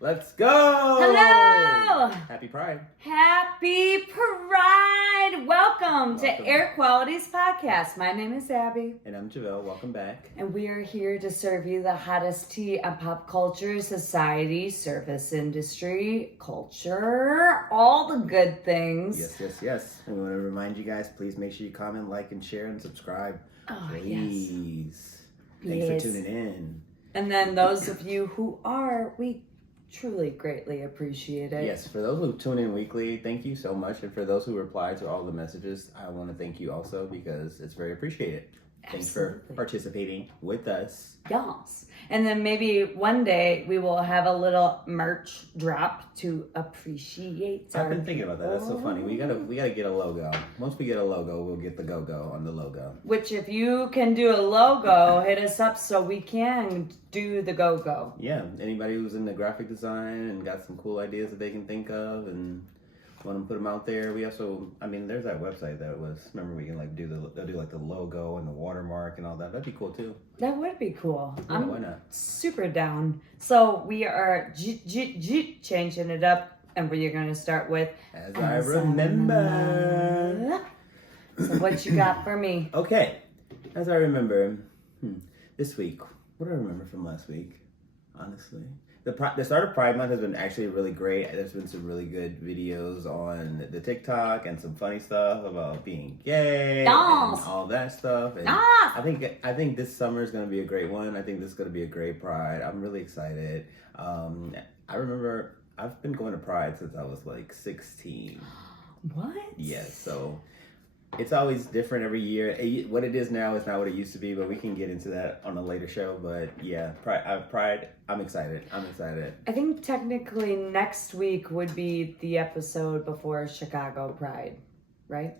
Let's go! Hello! Happy Pride. Happy Pride! Welcome to Air Qualities Podcast. My name is Abby. And I'm Javelle. Welcome back. And we are here to serve you the hottest tea on pop culture, society, service industry, culture, all the good things. Yes. And we want to remind you guys, please make sure you comment, like, and share, and subscribe. Oh, Please. Yes. Thanks for tuning in. And then those of you who are, we truly greatly appreciate it. Yes, for those who tune in weekly, thank you so much. And for those who reply to all the messages, I want to thank you also because it's very appreciated. Thanks for participating with us. Yes. And then maybe one day we will have a little merch drop to appreciate I've been thinking about that. That's so funny. We gotta get a logo. Once we get a logo, we'll get the go-go on the logo. Which if you can do a logo, hit us up so we can do the go-go. Yeah. Anybody who's into graphic design and got some cool ideas that they can think of and want to put them out there. We also, there's that website that was, remember we can they'll do like the logo and the watermark and all that. That'd be cool too. That would be cool. Yeah, why not? Super down. So we are changing it up, and we're going to start with As I Remember. So what you got for me? Okay. As I remember, this week, what do I remember from last week? Honestly. The start of Pride Month has been actually really great. There's been some really good videos on the TikTok and some funny stuff about being gay and all that stuff. And I think this summer is going to be a great one. I think this is going to be a great Pride. I'm really excited. I remember I've been going to Pride since I was like 16. What? Yes, so it's always different every year. What it is now is not what it used to be, but we can get into that on a later show. But yeah, Pride, I'm excited. I think technically next week would be the episode before Chicago Pride, right?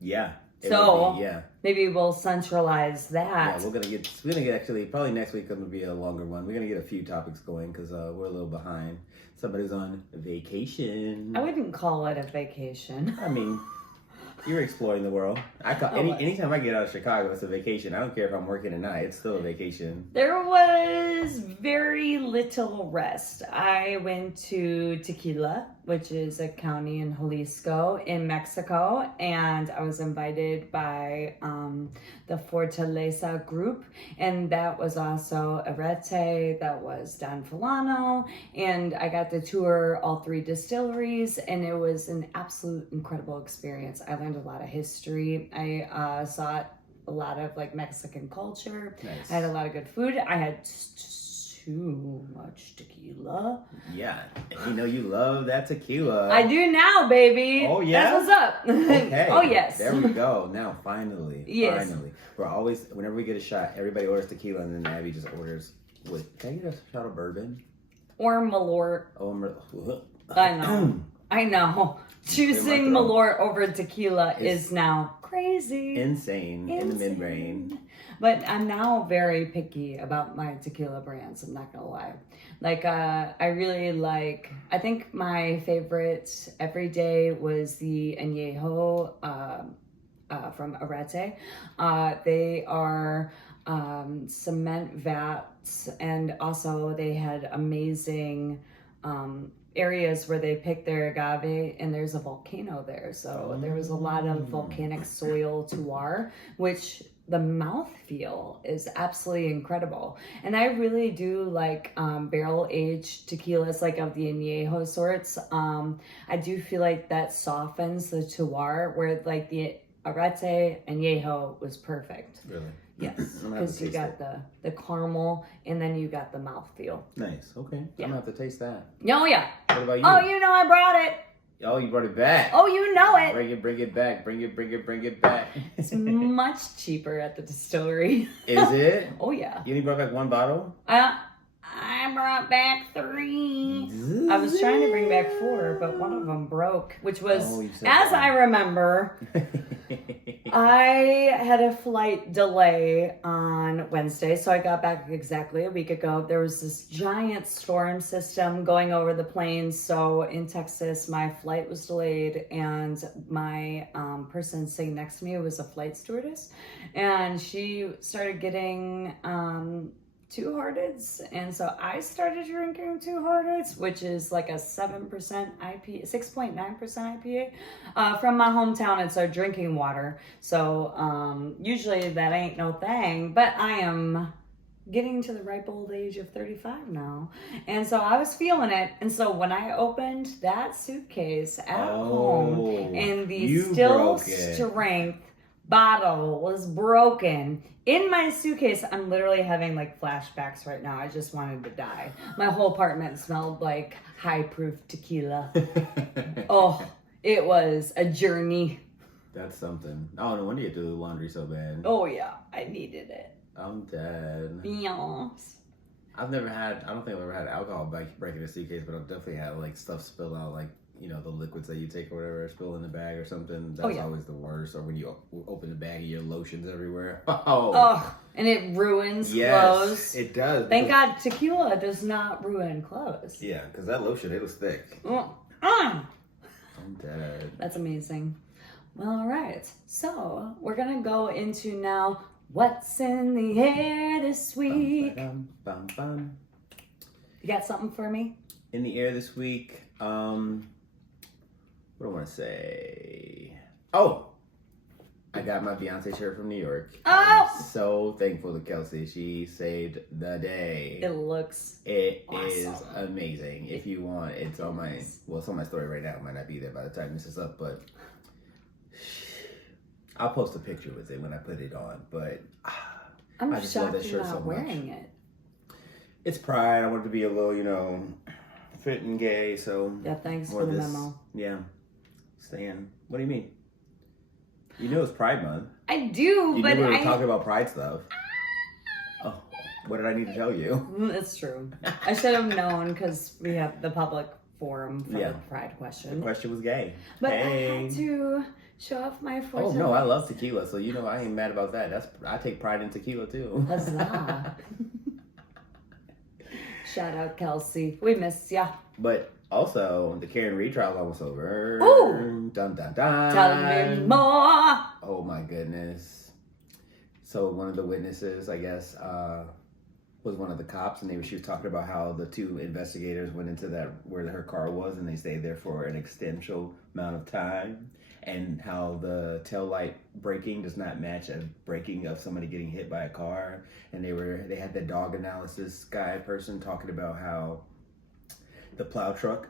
Yeah. So maybe we'll centralize that. Yeah, we're gonna get actually probably next week gonna be a longer one. We're gonna get a few topics going because we're a little behind. Somebody's on vacation. I wouldn't call it a vacation. You're exploring the world. Anytime I get out of Chicago, it's a vacation. I don't care if I'm working or not. It's still a vacation. There was very little rest. I went to Tequila, which is a county in Jalisco in Mexico, and I was invited by the Fortaleza group, and that was also Arete, that was Don Fulano, and I got to tour all three distilleries, and it was an absolute incredible experience. I learned a lot of history. I saw a lot of like Mexican culture. Nice. I had a lot of good food. I had too much tequila. Yeah, you love that tequila. I do now, baby. Oh yeah, that's what's up. Okay. Oh yes. There we go. Now finally, yes. We're always, whenever we get a shot, everybody orders tequila, and then Abby just orders with. Can I get a shot of bourbon? Or Malort. I know. Choosing Malort over tequila is now crazy. Insane in the membrane. But I'm now very picky about my tequila brands, I'm not gonna lie. I really like, I think my favorite every day was the Añejo from Arete. They are cement vats, and also they had amazing areas where they pick their agave, and there's a volcano there. So there was a lot of volcanic soil terroir, which the mouthfeel is absolutely incredible. And I really do like barrel-aged tequilas, like of the Añejo sorts. I do feel like that softens the terroir, where like the Arete Añejo was perfect. Really? Yes, because you got the caramel, and then you got the mouthfeel. Nice. Okay. Yeah. I'm gonna have to taste that. Oh yeah. What about you? Oh, I brought it. Oh, you brought it back. Oh, you know it. Bring it back. Bring it back. It's much cheaper at the distillery. Is it? Oh yeah. You only brought back one bottle? I brought back 3. I was trying to bring back 4, but one of them broke, which was, as I remember, I had a flight delay on Wednesday, so I got back exactly a week ago. There was this giant storm system going over the plains, so in Texas, my flight was delayed, and my person sitting next to me was a flight stewardess, and she started getting Two Hearteds, and so I started drinking Two Hearteds, which is like a 7% IPA, 6.9% IPA from my hometown. It's our drinking water, so usually that ain't no thing, but I am getting to the ripe old age of 35 now, and so I was feeling it. And so when I opened that suitcase at home and the still strength bottle was broken in my suitcase, I'm literally having like flashbacks right now. I just wanted to die. My whole apartment smelled like high proof tequila. Oh, it was a journey. That's something. Oh, no wonder you have to do the laundry so bad. Oh yeah, I needed it. I'm dead. Yes. I don't think I've ever had alcohol breaking a suitcase, but I've definitely had like stuff spill out, like, you know, the liquids that you take or whatever spill in the bag or something. That's always the worst. Or when you open the bag and your lotion's everywhere. Oh, and it ruins clothes. It does. Thank God tequila does not ruin clothes. Yeah, because that lotion, it was thick. I'm dead. That's amazing. Well, all right. So we're going to go into now what's in the air this week. Bum, bum, bum. You got something for me? In the air this week, what do I want to say? Oh, I got my Beyonce shirt from New York. Oh! I'm so thankful to Kelsey. She saved the day. It looks awesome. Is amazing. If you want, it's on my story right now. It might not be there by the time this is up, but I'll post a picture with it when I put it on. But I'm I just shocked love that you're shirt not so wearing much. it. It's pride. I want it to be a little, you know, fit and gay. So yeah, thanks for the memo. Yeah. Stan, what do you mean? You know it's Pride Month. I do, but we were talking about Pride stuff. Oh, what did I need to tell you? It's true. I should have known because we have the public forum for the Pride question. The question was gay. But I had to show off my forte. Oh no, I love tequila, so you know I ain't mad about that. I take pride in tequila too. Huzzah. Shout out Kelsey. We miss ya. But also, the Karen Reed trial's almost over. Ooh! Dun dun dun. Tell me more. Oh my goodness. So one of the witnesses, I guess, was one of the cops, and she was talking about how the two investigators went into that where her car was, and they stayed there for an extensive amount of time, and how the tail light braking does not match a braking of somebody getting hit by a car. And they had the dog analysis guy person talking about how the plow truck,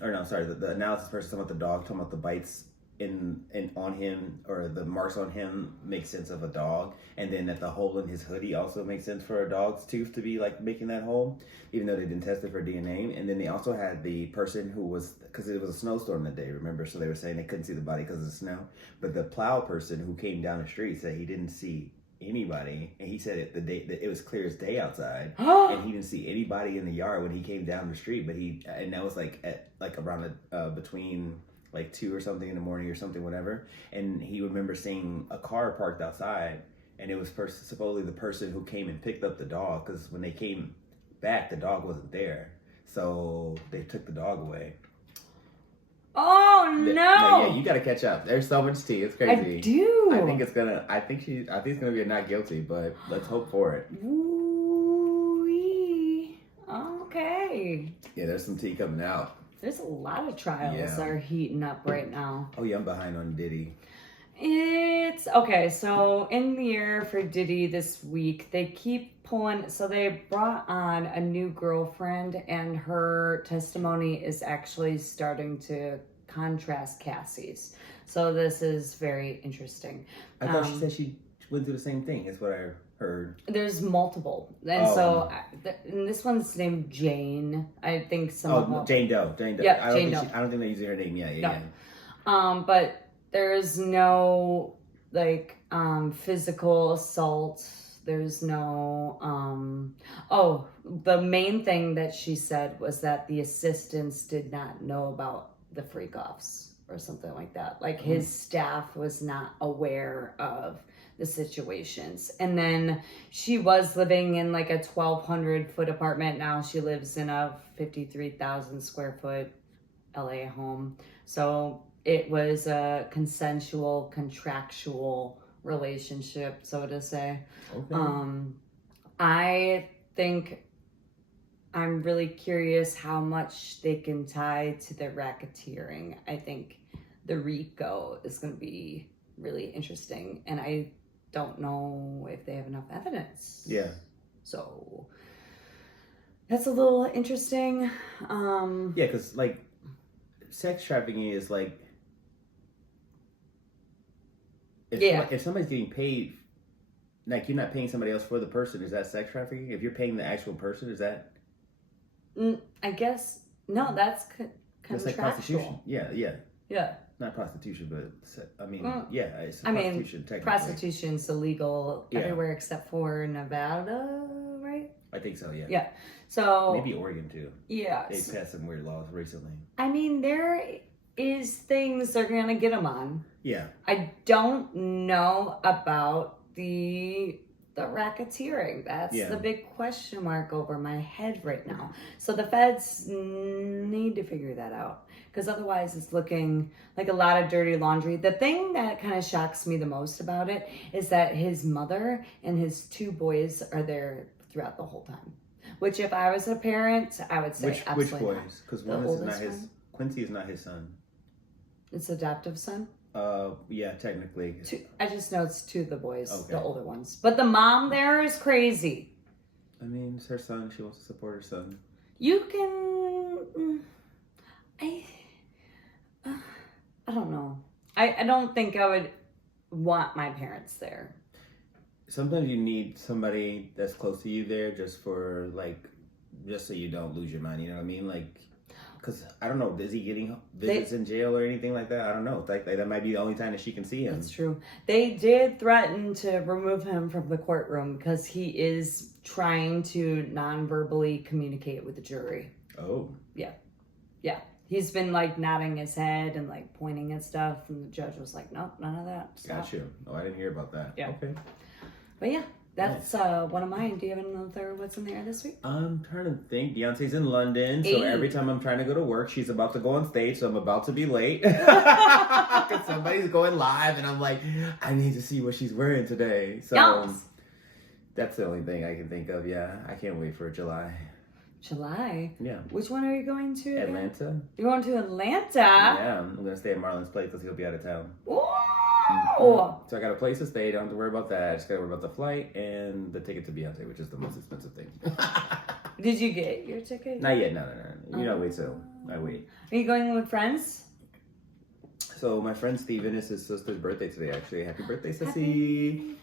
or no, sorry, the analysis person talking about the dog, talking about the bites in on him, or the marks on him makes sense of a dog, and then that the hole in his hoodie also makes sense for a dog's tooth to be like making that hole, even though they didn't test it for DNA. And then they also had the person who was, because it was a snowstorm that day, remember? So they were saying they couldn't see the body because of the snow. But the plow person who came down the street said he didn't see anybody, and he said it was clear as day outside, and he didn't see anybody in the yard when he came down the street. But and that was like at around between like 2 or something in the morning or something, whatever. And he remember seeing a car parked outside, and it was supposedly the person who came and picked up the dog, because when they came back, the dog wasn't there. So they took the dog away. Oh no! Yeah, you got to catch up. There's so much tea. It's crazy. I do. I think it's gonna be a not guilty, but let's hope for it. Ooh-wee. Okay. Yeah, there's some tea coming out. There's a lot of trials that are heating up right now. Oh yeah, I'm behind on Diddy. It's okay. So in the air for Diddy this week, they keep pulling. So they brought on a new girlfriend, and her testimony is actually starting to contrast Cassie's. So this is very interesting. I thought she said she went through the same thing. That's what I heard. There's multiple, and and this one's named Jane. I think Jane Doe. Jane Doe. Yeah, Jane Doe. I don't think they're using her name. Yeah. But there's no physical assault. There's no the main thing that she said was that the assistants did not know about the freak offs or something like that. Like his staff was not aware of the situations. And then she was living in like a 1,200 foot apartment. Now she lives in a 53,000 square foot LA home. So it was a consensual, contractual relationship, so to say. Okay. I think I'm really curious how much they can tie to the racketeering. I think the RICO is going to be really interesting, and I don't know if they have enough evidence. Yeah. So that's a little interesting. Yeah, because like sex trafficking is like if somebody's getting paid, like you're not paying somebody else for the person, is that sex trafficking? If you're paying the actual person, is that? I guess no. That's That's like prostitution. Yeah. Not prostitution, but I mean, it's prostitution. Technically, prostitution's illegal everywhere except for Nevada, right? I think so. Yeah. Yeah. So maybe Oregon too. Yeah. They passed some weird laws recently. I mean, there is things they're gonna get them on. Yeah. I don't know about the racketeering. That's the big question mark over my head right now. So the feds need to figure that out, because otherwise it's looking like a lot of dirty laundry. The thing that kind of shocks me the most about it is that his mother and his 2 boys are there throughout the whole time. Which, if I was a parent, I would say absolutely which boys? Because one is not his. Quincy is not his son. It's adoptive son. Yeah, technically. I just know it's 2 of the boys, the older ones. But the mom there is crazy. I mean, it's her son. She wants to support her son. You can... I don't know. I don't think I would want my parents there. Sometimes you need somebody that's close to you there just for, like, just so you don't lose your mind. You know what I mean? Like... Because, I don't know, is he getting visits in jail or anything like that? I don't know. It's like that might be the only time that she can see him. That's true. They did threaten to remove him from the courtroom because he is trying to non-verbally communicate with the jury. Oh. Yeah. He's been, like, nodding his head and, like, pointing at stuff. And the judge was like, nope, none of that. Stop. Got you. Oh, I didn't hear about that. Yeah. Okay. But, yeah. That's one of mine. Do you have another what's in the air this week? I'm trying to think. Beyonce's in London, so every time I'm trying to go to work, she's about to go on stage, so I'm about to be late. Because somebody's going live, and I'm like, I need to see what she's wearing today. So that's the only thing I can think of, yeah. I can't wait for July. July? Yeah. Which one are you going to? Atlanta. Again? You're going to Atlanta? Yeah, I'm going to stay at Marlon's place because he'll be out of town. Whoa! So I got a place to stay. Don't have to worry about that. I just got to worry about the flight and the ticket to Beyonce, which is the most expensive thing. Did you get your ticket? Not yet. No. You know, wait till I wait. Are you going with friends? So my friend Steven, is his sister's birthday today, actually. Happy birthday, Sissy.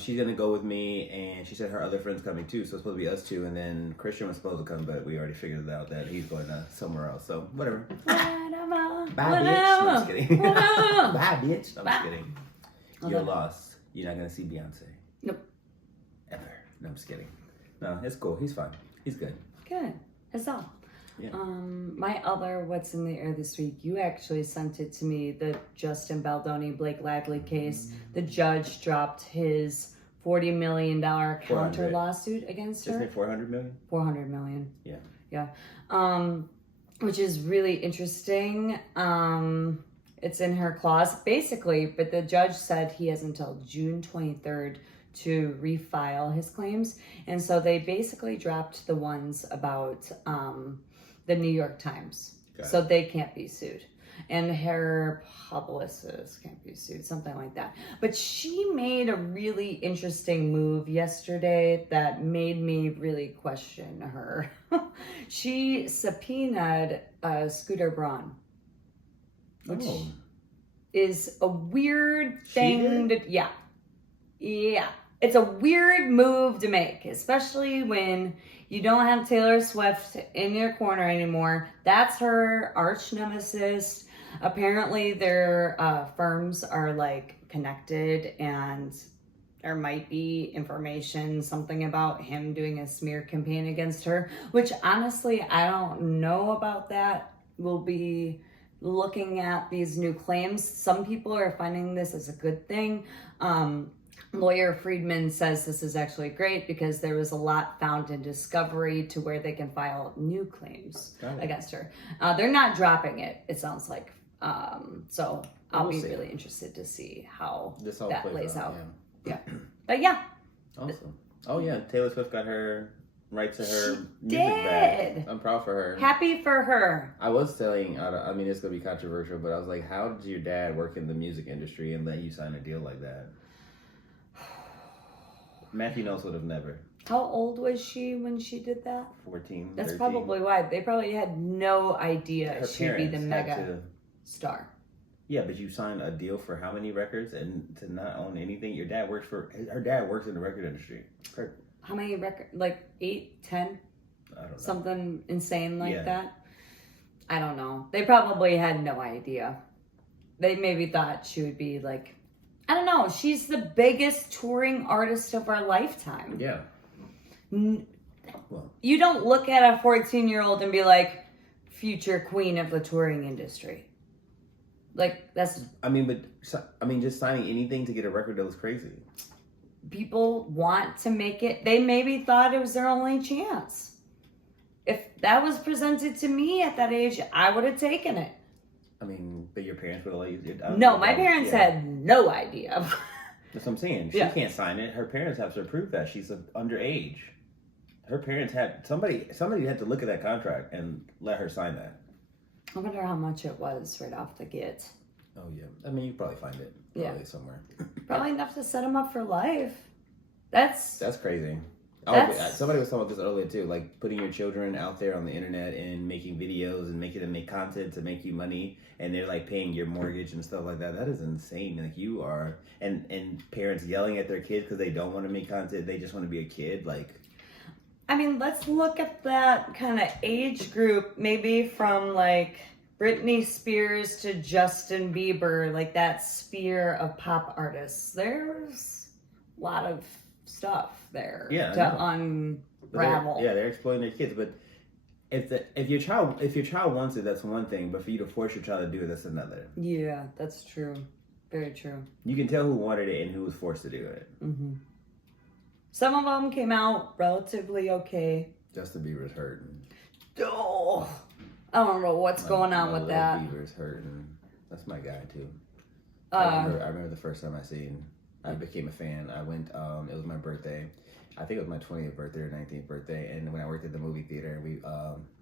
She's going to go with me, and she said her other friend's coming too, so it's supposed to be us 2, and then Christian was supposed to come, but we already figured it out that he's going somewhere else, so whatever. Bye, bitch. No, I'm just kidding. Bye, bitch. I'm just kidding. You're lost. You're not going to see Beyonce. Nope. Ever. No, I'm just kidding. No, it's cool. He's fine. He's good. Good. That's all. Yeah. My other what's in the air this week, you actually sent it to me, the Justin Baldoni, Blake Lively case. The judge dropped his $40 million counter lawsuit against her. Isn't it $400 million? $400 million. Yeah. Which is really interesting. It's in her clause, basically, but the judge said he has until June 23rd to refile his claims. And so they basically dropped the ones about the New York Times. So they can't be sued. And her publicist can't be sued, something like that. But she made a really interesting move yesterday that made me really question her. She subpoenaed Scooter Braun, which is a weird thing to, yeah. It's a weird move to make, especially when you don't have Taylor Swift in your corner anymore. That's her arch nemesis. Apparently their firms are like connected, and there might be information, something about him doing a smear campaign against her, which honestly, I don't know about that. We'll be looking at these new claims. Some people are finding this as a good thing. Lawyer Friedman says this is actually great because there was a lot found in discovery to where they can file new claims against her. They're not dropping it, it sounds like. So I'll be really interested to see how that plays out. Yeah. But yeah. Awesome. Oh yeah, Taylor Swift got her right to her She music bag. did. I'm proud for her. Happy for her. I was telling, I mean, it's going to be controversial, but I was like, how did your dad work in the music industry and let you sign a deal like that? Matthew Knowles would have never. How old was she when she did that? 14, That's 13. probably why. They probably had no idea Her she'd be the parents had mega to- star. Yeah, but you signed a deal for how many records and to not own anything? Your dad works her dad works in the record industry. How many records? Like 8, 10? I don't know. Something insane like Yeah. that? I don't know. They probably had no idea. They maybe thought she would be like, I don't know. She's the biggest touring artist of our lifetime. Yeah. Well, You don't look at a 14-year-old and be like, future queen of the touring industry. Like, that's... just signing anything to get a record that was crazy. People want to make it. They maybe thought it was their only chance. If that was presented to me at that age, I would have taken it. I mean, but your parents would have let you... No, my parents had no idea. That's what I'm saying. She can't sign it. Her parents have to prove that she's underage. Her parents had... Somebody had to look at that contract and let her sign that. I wonder how much it was right off the get. Oh, yeah. I mean, you probably find it somewhere. Probably enough to set him up for life. That's crazy. Somebody was talking about this earlier, too. Like, putting your children out there on the internet and making videos and making them make content to make you money. And they're, like, paying your mortgage and stuff like that. That is insane. Like, you are... And parents yelling at their kids because they don't want to make content. They just want to be a kid. Like... I mean, let's look at that kind of age group, maybe from like Britney Spears to Justin Bieber, like that sphere of pop artists. There's a lot of stuff there to unravel. They're exploiting their kids. But if your child wants it, that's one thing. But for you to force your child to do it, that's another. Yeah, that's true. Very true. You can tell who wanted it and who was forced to do it. Mm-hmm. Some of them came out relatively okay. Justin Bieber's hurting. Oh, I don't know what's going on with that. Bieber's hurting. That's my guy too. I remember the first time I became a fan. I went. It was my birthday. I think it was my 20th birthday or 19th birthday. And when I worked at the movie theater,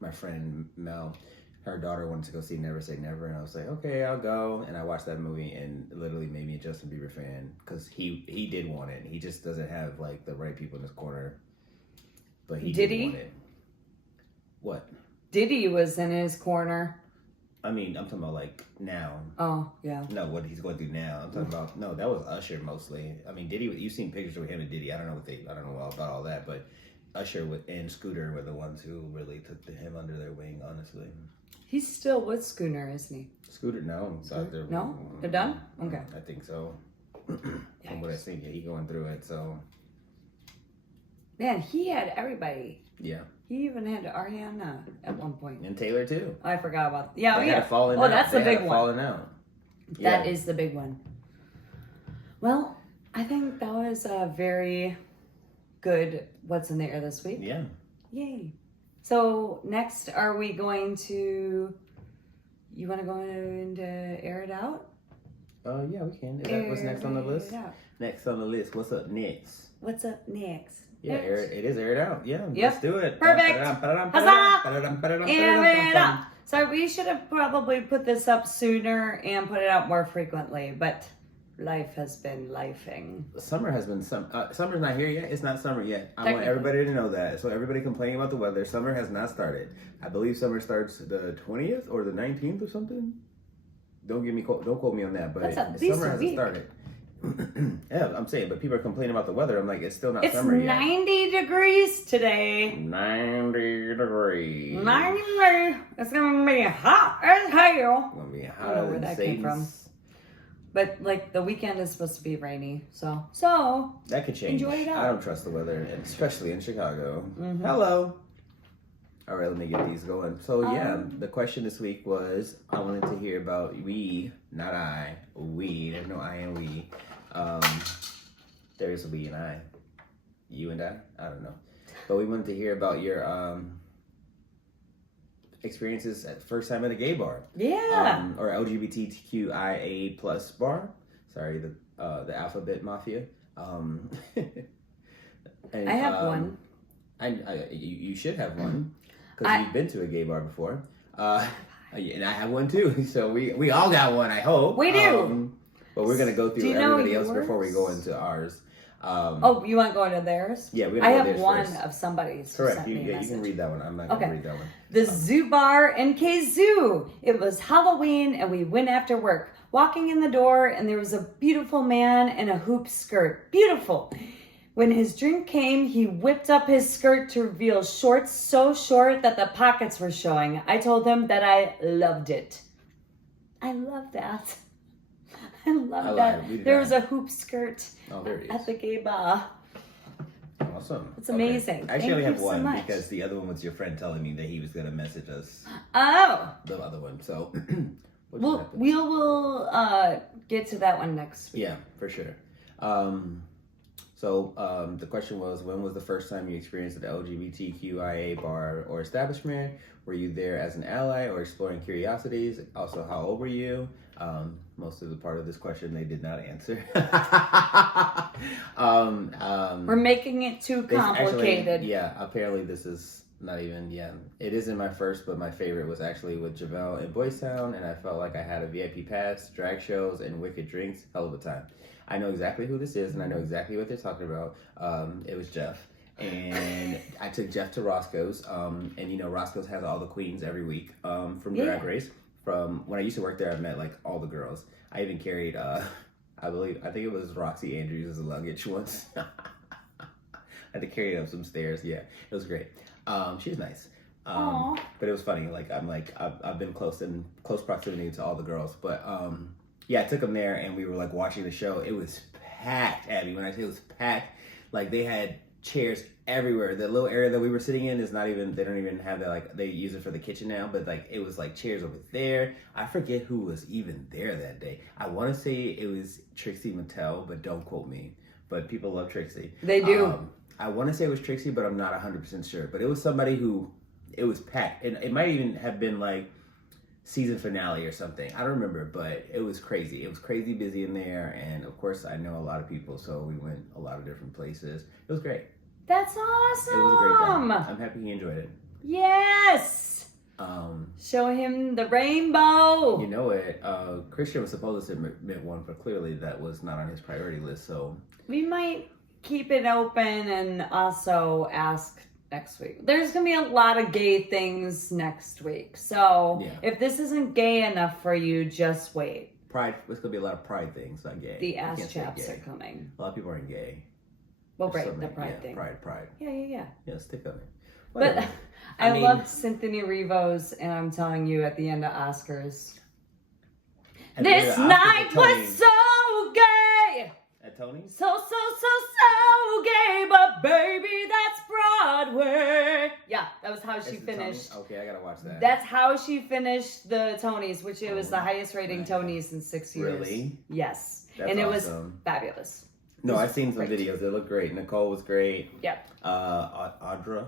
my friend Mel, her daughter wanted to go see Never Say Never, and I was like, okay, I'll go. And I watched that movie, and it literally made me a Justin Bieber fan because he did want it. He just doesn't have like the right people in his corner. But he did want it. What? Diddy was in his corner. I mean, I'm talking about like now. Oh, yeah. No, what he's going through now. I'm talking about that was Usher mostly. I mean, Diddy. You've seen pictures with him and Diddy. I don't know about all that, but Usher and Scooter were the ones who really took him under their wing. Honestly. He's still with Schooner, isn't he? Scooter, no. No? They're done? Okay. I think so. From what I think, he's going through it, so. Man, he had everybody. Yeah. He even had Ariana at one point. And Taylor, too. I forgot about that. Yeah, they had a falling out. That's the big one. Falling out. That is the big one. Well, I think that was a very good What's in the Air this week. Yeah. Yay. So next, are we going to... You want to go into Air It Out? Yeah, we can. What's next on the list? Next on the list. What's up next? What's up next? Yeah, it is Air It Out. Yeah, yep. Let's do it. Perfect. Huzzah! Air it out. So we should have probably put this up sooner and put it out more frequently, but life has been lifing. Summer's not here yet. It's not summer yet. I want everybody to know that. So everybody complaining about the weather, summer has not started. I believe summer starts the 20th or the 19th or something. Don't quote me on that, but summer hasn't started. Yeah, I'm saying, but people are complaining about the weather. I'm like, it's still not summer yet. It's 90 degrees today. 90 degrees. 90 degrees. It's going to be hot as hell. It's going to be hot. I don't know where that came from. But like the weekend is supposed to be rainy, so that could change. Enjoy it out. I don't trust the weather, especially in Chicago. Mm-hmm. Hello. All right, let me get these going. So the question this week was, I wanted to hear about we, not I, we. There's no I and we. There's a we and I. You and I don't know. But we wanted to hear about your experiences at first time at a gay bar. Yeah. Or LGBTQIA plus bar. Sorry, the alphabet mafia. And, I have one. You should have one because you've been to a gay bar before. And I have one too. So we all got one. I hope we do. But we're gonna go through everybody else before we go into ours. You want to go into theirs? Yeah, I have one first. Of somebody's. Correct. You can read that one. I'm not gonna read that one. The Zoo Bar in Kazoo. It was Halloween, and we went after work. Walking in the door, and there was a beautiful man in a hoop skirt. Beautiful. When his drink came, he whipped up his skirt to reveal shorts so short that the pockets were showing. I told him that I loved it. I love that. I love that. There was a hoop skirt at the gay bar. Awesome. It's amazing. I actually only have one because the other one was your friend telling me that he was going to message us. Oh. The other one. So we'll get to that one next week. Yeah, for sure. So the question was, when was the first time you experienced an LGBTQIA bar or establishment? Were you there as an ally or exploring curiosities? Also, how old were you? Most of the part of this question they did not answer. We're making it too complicated. Apparently this is not even, it isn't my first, but my favorite was actually with Javelle in Boys Town, and I felt like I had a VIP pass, drag shows, and wicked drinks. Hell of a time. I know exactly who this is, and I know exactly what they're talking about. It was Jeff. And I took Jeff to Roscoe's, and you know, Roscoe's has all the queens every week from Drag Race. From when I used to work there, I met like all the girls. I even carried, I think it was Roxy Andrews as a luggage once. I had to carry it up some stairs. Yeah, it was great. She was nice. But it was funny. I've been close proximity to all the girls. But I took them there, and we were like watching the show. It was packed, Abby. When I say it was packed, like they had chairs everywhere. The little area that we were sitting in is not even, they don't even have that, like they use it for the kitchen now, but like it was like chairs over there. I forget who was even there that day. I want to say it was Trixie Mattel, but don't quote me. But people love Trixie. They do. I want to say it was Trixie, but I'm not 100% sure. But it was somebody who, it was packed. And it might even have been like season finale or something. I don't remember, but it was crazy. It was crazy busy in there. And of course, I know a lot of people, so we went a lot of different places. It was great. That's awesome. It was a great time. I'm happy he enjoyed it. Yes. Show him the rainbow. You know it. Christian was supposed to submit one, but clearly that was not on his priority list. So we might keep it open and also ask next week. There's gonna be a lot of gay things next week. So if this isn't gay enough for you, just wait. Pride. There's gonna be a lot of pride things, not gay. The ass chaps are coming. A lot of people aren't gay. Well, right, the pride thing. Pride. Yeah. Yeah, stick on it. Whatever. But I loved Cynthia Rivos, and I'm telling you, at the end of Oscars, this night was so gay. At Tony's? So gay, but baby, that's Broadway. Yeah, that was how she finished. Okay, I gotta watch that. That's how she finished the Tonys, which it was the highest rating Tonys in 6 years. Really? Yes. That's and it awesome. Was fabulous. No, I've seen some videos. They look great. Nicole was great. Yep. Audra.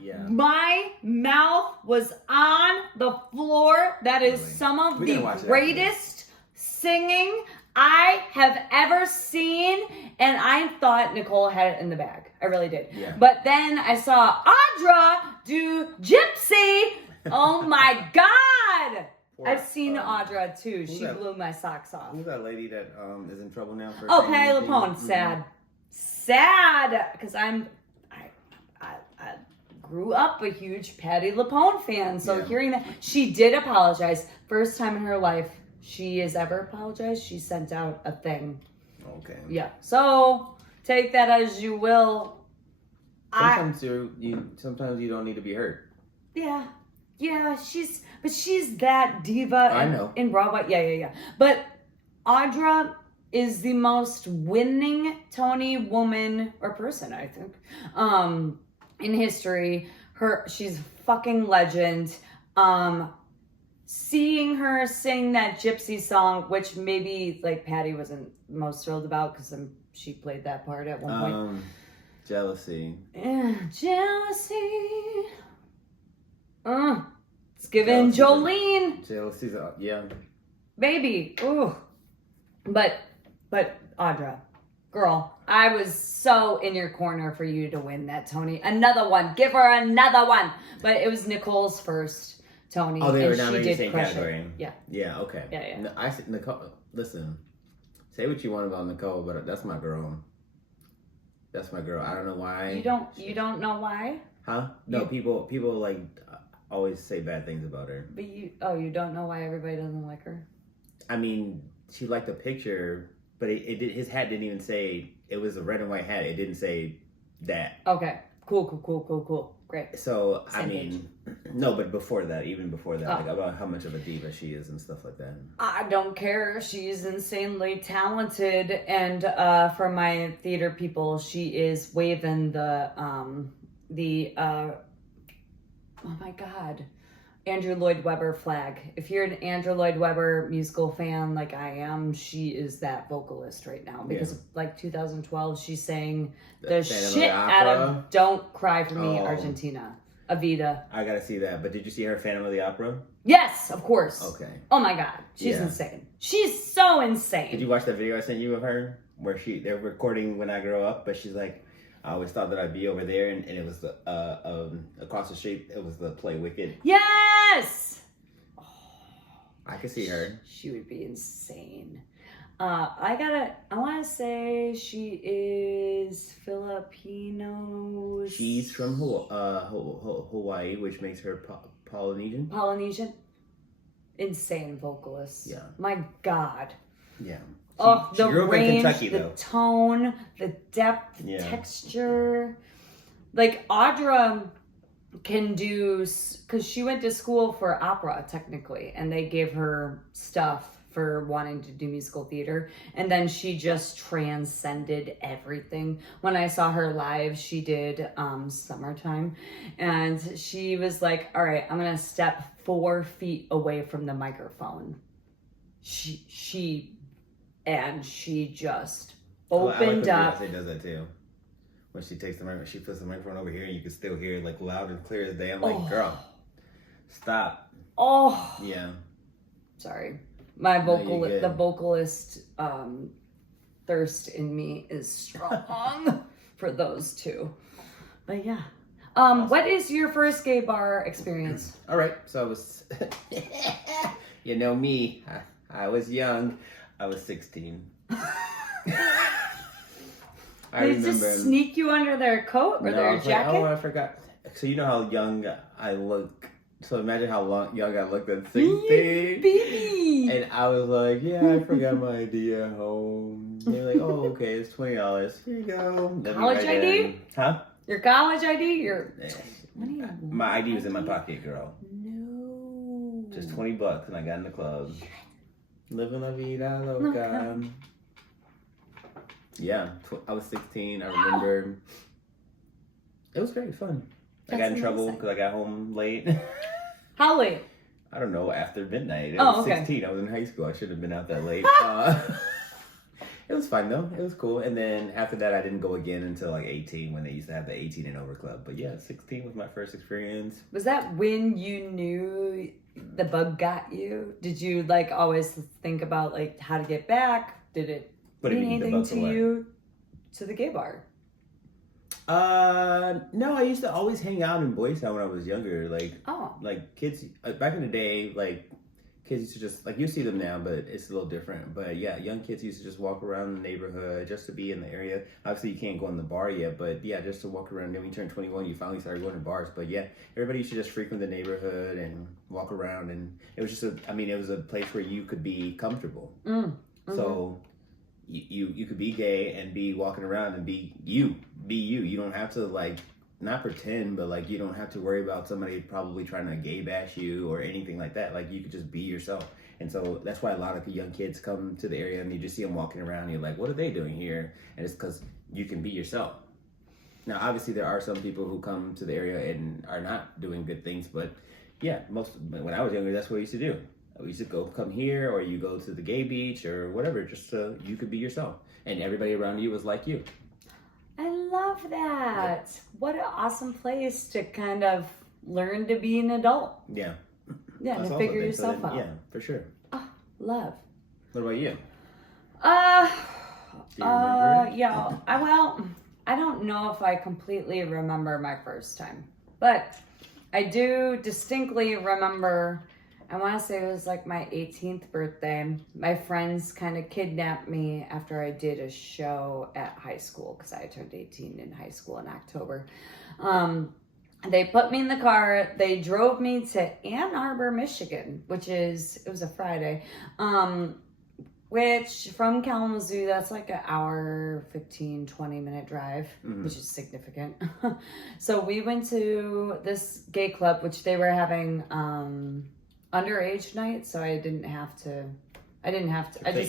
Yeah. My mouth was on the floor. That is some of the greatest singing I have ever seen. And I thought Nicole had it in the bag. I really did. Yeah. But then I saw Audra do Gypsy. Oh my God. I've seen Audra too. She blew my socks off. Who's that lady that is in trouble now? For Patti LuPone. Sad. Because I grew up a huge Patti LuPone fan. So hearing that, she did apologize. First time in her life she has ever apologized. She sent out a thing. Okay. Yeah. So take that as you will. Sometimes you don't need to be hurt. Yeah. Yeah, she's that diva I know. In Broadway. Yeah. But Audra is the most winning Tony woman or person, I think, in history. She's a fucking legend. Seeing her sing that Gypsy song, which maybe like Patty wasn't most thrilled about because she played that part at one point. Jealousy. Jealousy. It's giving Jolene. Jealousy's baby. Ooh. But Audra. Girl, I was so in your corner for you to win that, Tony. Another one. Give her another one. But it was Nicole's first, Tony. Oh, they were and down she in the did same crush category. it. Yeah. Yeah, okay. Yeah. No, I said, Nicole, listen, say what you want about Nicole, but that's my girl. That's my girl. I don't know why. You don't know why? Huh? No, people like always say bad things about her. But you don't know why everybody doesn't like her? I mean, she liked the picture, but his hat didn't even say, it was a red and white hat. It didn't say that. Okay. Cool. Great. So, Same I mean, no, but even before that, like about how much of a diva she is and stuff like that. I don't care. She's insanely talented. And for my theater people, she is waving the oh my God, Andrew Lloyd Webber flag. If you're an Andrew Lloyd Webber musical fan like I am, she is that vocalist right now. Because like 2012, she sang the shit out of Don't Cry For Me, Argentina. Evita. I gotta see that. But did you see her Phantom of the Opera? Yes, of course. Okay. Oh my God. She's insane. She's so insane. Did you watch that video I sent you of her? Where they're recording When I Grow Up, but she's like, I always thought that I'd be over there, and it was across the street. It was the play Wicked. Yes. I could see her. She would be insane. I want to say she is Filipino. She's from Hawaii, which makes her Polynesian. Polynesian. Insane vocalist. Yeah. My God. Yeah. The grew up range, in Kentucky, the though. tone, the depth, texture. Like Audra can do, because she went to school for opera technically, and they gave her stuff for wanting to do musical theater, and then she just transcended everything. When I saw her live, she did Summertime, and she was like, all right, I'm gonna step 4 feet away from the microphone. She just opened up. Beyonce does that too. When she takes the microphone, she puts the microphone over here, and you can still hear it like loud and clear as day. I'm like, girl, stop. Oh. Yeah. Sorry. The vocalist thirst in me is strong for those two. But yeah. Awesome. What is your first gay bar experience? All right. So I was, you know me, I was young. I was 16. I remember. Just sneak you under their coat or their jacket? Like, I forgot. So you know how young I look. So imagine how young I looked at 16. Baby. And I was like, yeah, I forgot my ID at home. They're like, oh, okay, it's $20. Here you go. College ID? Huh? Your college ID? My ID was in my pocket, girl. No. Just $20, and I got in the club. Living la vida loca. Yeah, I was 16. I remember. It was very fun. I got in trouble because I got home late. How late? I don't know, after midnight. I was 16. I was in high school. I should have been out that late. It was fun, though. It was cool. And then after that, I didn't go again until like 18 when they used to have the 18 and over club. But yeah, 16 was my first experience. Was that when you knew the bug got you? Did you like always think about like how to get back? Did it mean anything to you to the gay bar? No, I used to always hang out in Boys Town when I was younger. Like kids back in the day, like kids used to just like, you see them now, but it's a little different. But yeah, young kids used to just walk around the neighborhood just to be in the area. Obviously, you can't go in the bar yet, but yeah, just to walk around. Then when you turn 21, you finally started going to bars. But yeah, everybody used to just frequent the neighborhood and walk around, and it was just it was a place where you could be comfortable. So you could be gay and be walking around and be you. You don't have to like not pretend, but like you don't have to worry about somebody probably trying to gay bash you or anything like that. Like you could just be yourself. And so that's why a lot of young kids come to the area and you just see them walking around and you're like, what are they doing here? And it's because you can be yourself. Now, obviously there are some people who come to the area and are not doing good things, but yeah, when I was younger, that's what I used to do. We used to come here, or you go to the gay beach or whatever, just so you could be yourself. And everybody around you was like you. I love that. Yeah. What an awesome place to kind of learn to be an adult. Yeah. Yeah, to figure yourself out. Yeah, for sure. Oh, love. What about you? Do you remember it? Yeah. I don't know if I completely remember my first time, but I do distinctly remember, I want to say it was like my 18th birthday. My friends kind of kidnapped me after I did a show at high school because I turned 18 in high school in October. They put me in the car. They drove me to Ann Arbor, Michigan, it was a Friday. Which from Kalamazoo, that's like an hour, 15, 20-minute drive, which is significant. So we went to this gay club, which they were having underage night. So I just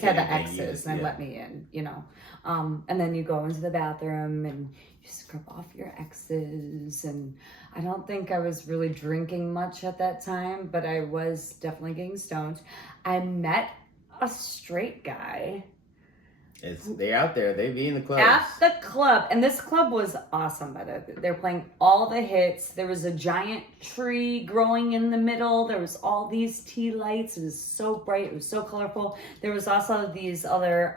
had the exes and they let me in, you know. And then you go into the bathroom and you scrub off your exes. And I don't think I was really drinking much at that time, but I was definitely getting stoned. I met a straight guy. They're out there. They be in the club. At the club. And this club was awesome, by the way. They're playing all the hits. There was a giant tree growing in the middle. There was all these tea lights. It was so bright. It was so colorful. There was also these other,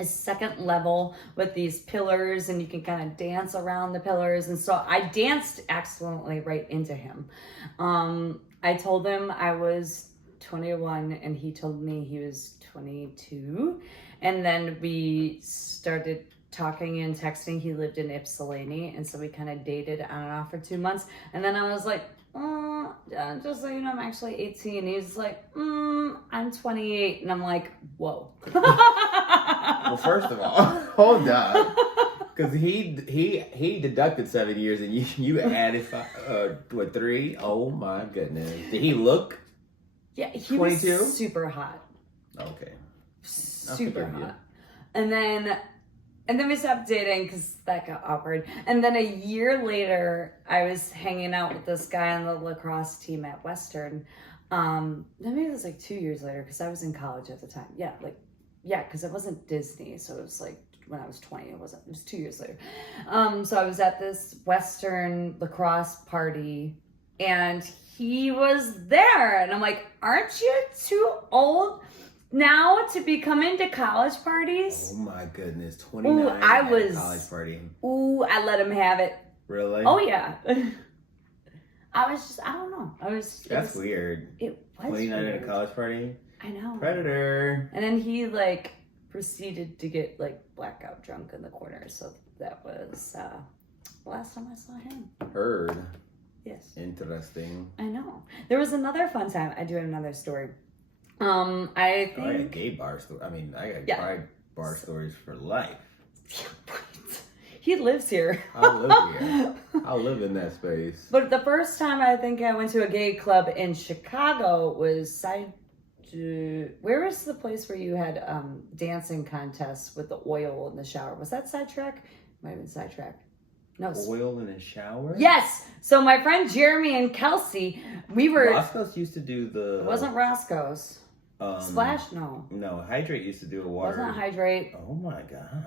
a second level with these pillars, and you can kind of dance around the pillars. And so I danced excellently right into him. I told him I was 21 and he told me he was 22, and then we started talking and texting. He lived in Ypsilanti, and so we kind of dated on and off for 2 months, and then I was like, just so you know, I'm actually 18. He's like, I'm 28, and I'm like, whoa. Well, first of all, hold on, because he deducted 7 years and you added 3. Oh my goodness, did he look? Yeah, he 22? was super hot. Okay. Super hot. And then we stopped dating because that got awkward. And then a year later, I was hanging out with this guy on the lacrosse team at Western. Maybe it was like 2 years later because I was in college at the time. Yeah, because it wasn't Disney. So it was like when I was 20. It was 2 years later. So I was at this Western lacrosse party and he was there, and I'm like, aren't you too old now to be coming to college parties? Oh my goodness, 29 Ooh, at a college party. Ooh, I let him have it. Really? Oh yeah. I don't know. That's weird. It was 29 weird. at a college party? I know. Predator. And then he proceeded to get blackout drunk in the corner, so that was the last time I saw him. Heard. Yes. Interesting. I know. There was another fun time. I do have another story. I think I got gay bar stories. I mean, I got pride bar stories for life. He lives here. I live here. I live in that space. But the first time I think I went to a gay club in Chicago was where was the place where you had dancing contests with the oil in the shower? Was that Sidetrack? Might have been Sidetrack. No. Oil in a shower? Yes. So my friend Jeremy and Kelsey, we were. Roscoe's used to do the. It wasn't Roscoe's. Splash? No. No, Hydrate used to do a water. It wasn't Hydrate. Oh my gosh.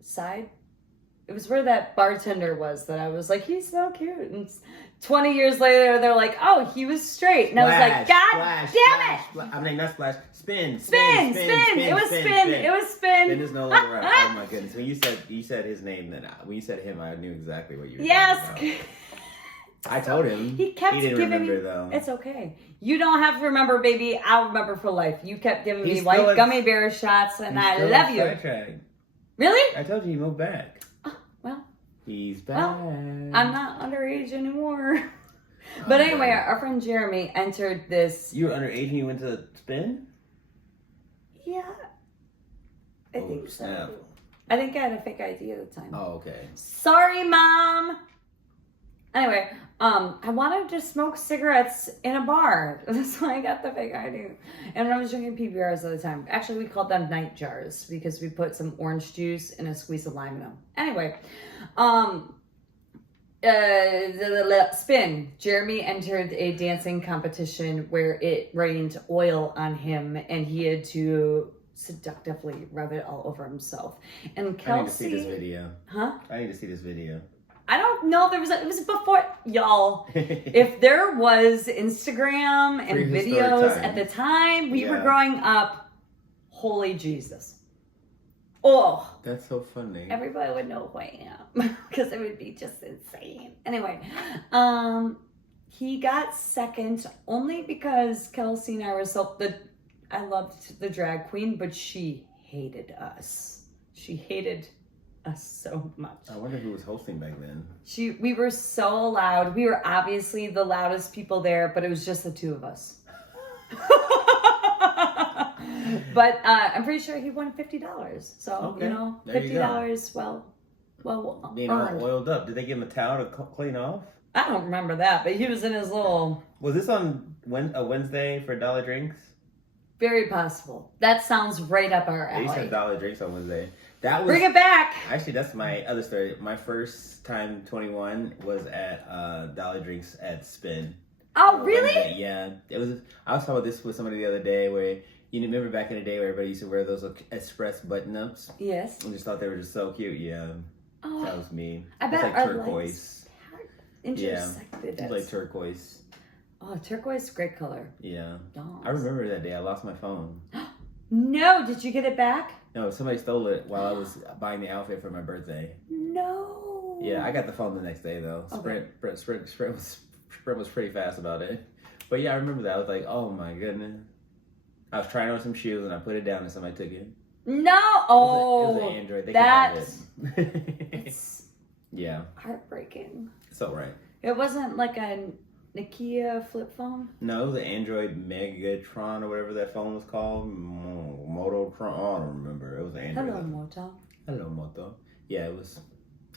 Side? It was where that bartender was that I was like, he's so cute. And 20 years later, they're like, oh, he was straight. And I was like, God damn it. I mean, not Splash. Spin. It was Spin. It was Spin. Spin is no longer around. Oh my goodness. When you said his name, when you said him, I knew exactly what you were talking about. I told him. He kept didn't giving remember, me. Though. It's okay. You don't have to remember, baby. I'll remember for life. You kept giving me white gummy bear shots, and I love you. Sidetrack. Really? I told you he moved back. Oh, well. He's back. Well, I'm not underage anymore. But anyway, our friend Jeremy entered this. You were underage and you went to Spin? Yeah. I think so. Snap. I think I had a fake ID at the time. Oh, okay. Sorry, Mom. Anyway, I wanted to smoke cigarettes in a bar. That's why I got the fake ID. And I was drinking PBRs at the time. Actually, we called them night jars because we put some orange juice and a squeeze of lime in them. Anyway, Spin. Jeremy entered a dancing competition where it rained oil on him and he had to seductively rub it all over himself. And Kelsey... I need to see this video. Huh? I need to see this video. I don't know. It was before, y'all. If there was Instagram and videos at the time we were growing up, holy Jesus. Oh, That's so funny. everybody would know who I am because it would be just insane. Anyway, he got second only because Kelsey and I were I loved the drag queen, but she hated us. She hated us so much. I wonder who was hosting back then. We were so loud. We were obviously the loudest people there, but it was just the two of us. But I'm pretty sure he won $50. So, Okay. $50, well Being earned. all oiled up. Did they give him a towel to clean off? I don't remember that, but he was in his little... Was this on a Wednesday for Dollar Drinks? Very possible. That sounds right up our They used to alley. have Dollar Drinks on Wednesday. That was, Bring it back! actually, that's my other story. My first time 21 was at Dollar Drinks at Spin. Oh, really? Wednesday. Yeah. I was talking about this with somebody the other day where, you remember back in the day where everybody used to wear those Express button-ups? Yes. I just thought they were just so cute. Yeah. Oh, That was me. I bet It's like our turquoise. intersected It's like turquoise. Oh, turquoise, great color. Yeah. Oh. I remember that day. I lost my phone. No, did you get it back? No, somebody stole it while I was buying the outfit for my birthday. No. Yeah, I got the phone the next day though. Okay. Sprint was pretty fast about it. But yeah, I remember that. I was like, oh my goodness. I was trying on some shoes and I put it down and somebody took it. No. It Oh, was an Android. They that's could have it. it's Yeah, heartbreaking. it's all right. It wasn't like a Nokia flip phone. No, the Android Megatron or whatever that phone was called. Mototron. Oh, I don't remember. It was an Android. Hello, Moto. Hello, Moto. Yeah, it was.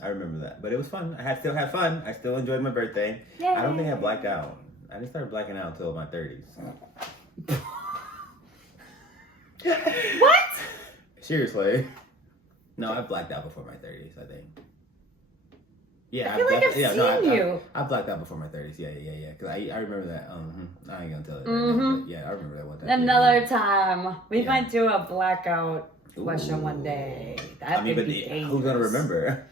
I remember that, but it was fun. Still had fun. I still enjoyed my birthday. Yay. I don't think I blacked out. I didn't start blacking out until my 30s. What? Seriously. No, I blacked out before my 30s, I think. Yeah, I feel like I've seen you. I blacked out before my 30s. Yeah. Because I remember that. I ain't gonna tell it. Right Mhm. now, but yeah, I remember that one time. Another time. We Yeah. might do a blackout question Ooh. one day. That I mean, would but be who's gonna dangerous. remember?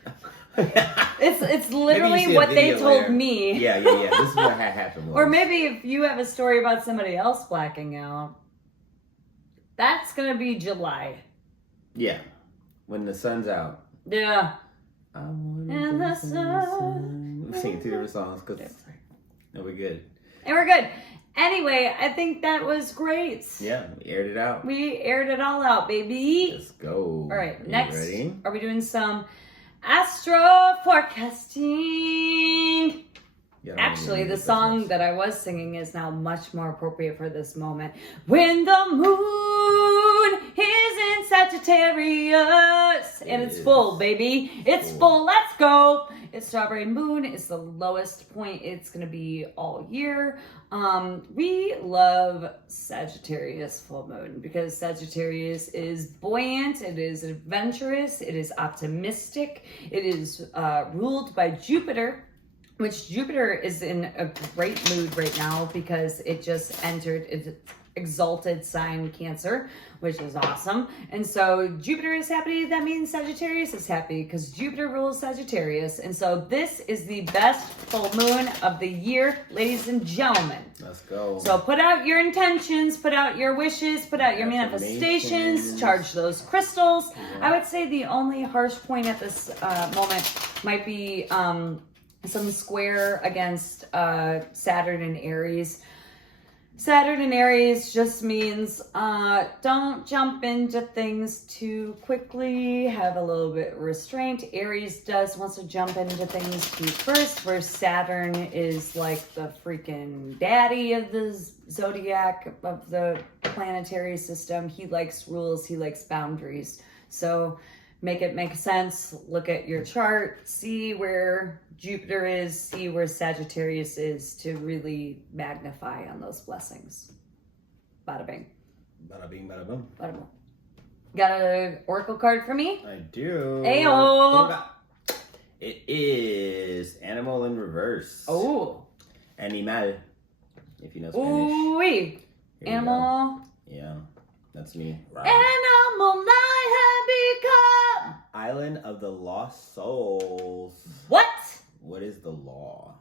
It's Maybe you literally see a what they video told later. me. Yeah. This is what had happened. Or maybe if you have a story about somebody else blacking out, that's gonna be July. Yeah, when the sun's out. Yeah. I wanna And the dance in sun. We're singing two different songs because no, we're good. And we're good. Anyway, I think that was great. Yeah, we aired it out. We aired it all out, baby. Let's go. All right, You next, ready? are we doing some Astro forecasting? Actually, the song that I was singing is now much more appropriate for this moment. When the moon is in Sagittarius and it's full, baby. It's full. Let's go. It's strawberry moon. It's the lowest point it's going to be all year. We love Sagittarius full moon because Sagittarius is buoyant. It is adventurous. It is optimistic. It is ruled by Jupiter, which Jupiter is in a great mood right now because it just entered its exalted sign Cancer, which is awesome. And so Jupiter is happy. That means Sagittarius is happy because Jupiter rules Sagittarius. And so this is the best full moon of the year, ladies and gentlemen. Let's go. So put out your intentions, put out your wishes, put out your manifestations, Affirmations. charge those crystals. Yeah. I would say the only harsh point at this moment might be some square against Saturn and Aries. Saturn and Aries just means don't jump into things too quickly, have a little bit of restraint. Aries wants to jump into things too first, where Saturn is like the freaking daddy of the zodiac, of the planetary system. He likes rules, he likes boundaries. So make it make sense. Look at your chart, see where Jupiter is, see where Sagittarius is to really magnify on those blessings. Bada bing. Bada bing, bada boom. Bada boom. Got an oracle card for me? I do. Ayo. It is animal in reverse. Oh. Animal. If you know Spanish. Ooh-wee. Here you go. Animal. Yeah, that's me. Right. Animal I have become. Island of the Lost Souls. What? What is the law?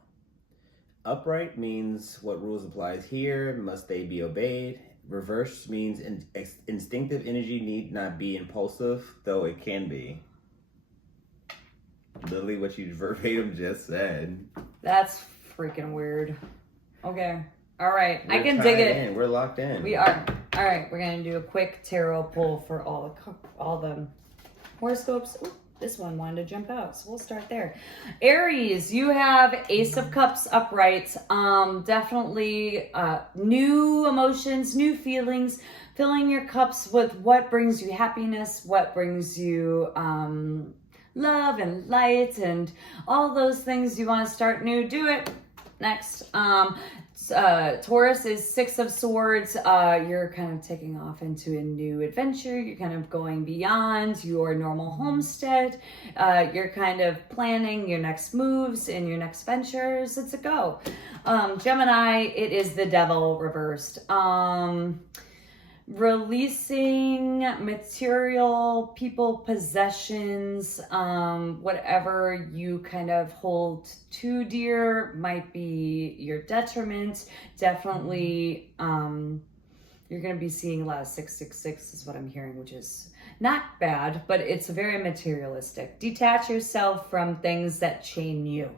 Upright means what rules applies here, must they be obeyed? reverse means instinctive energy need not be impulsive, though it can be. Literally what you verbatim just said. That's freaking weird. Okay. All right. I can tied dig it. in. We're locked in. We are. All right. We're going to do a quick tarot pull for all the horoscopes. Ooh, this one wanted to jump out, so we'll start there. Aries, you have Ace of Cups upright. Definitely new emotions, new feelings, filling your cups with what brings you happiness, what brings you love and light and all those things you want to start new. Do it. Next. Taurus is Six of Swords. You're kind of taking off into a new adventure. You're kind of going beyond your normal homestead. You're kind of planning your next moves and your next ventures. It's a go. Gemini, it is the Devil reversed. Releasing material, people, possessions, whatever you kind of hold too dear might be your detriment. Definitely, you're going to be seeing a lot of 666 is what I'm hearing, which is not bad, but it's very materialistic. Detach yourself from things that chain you.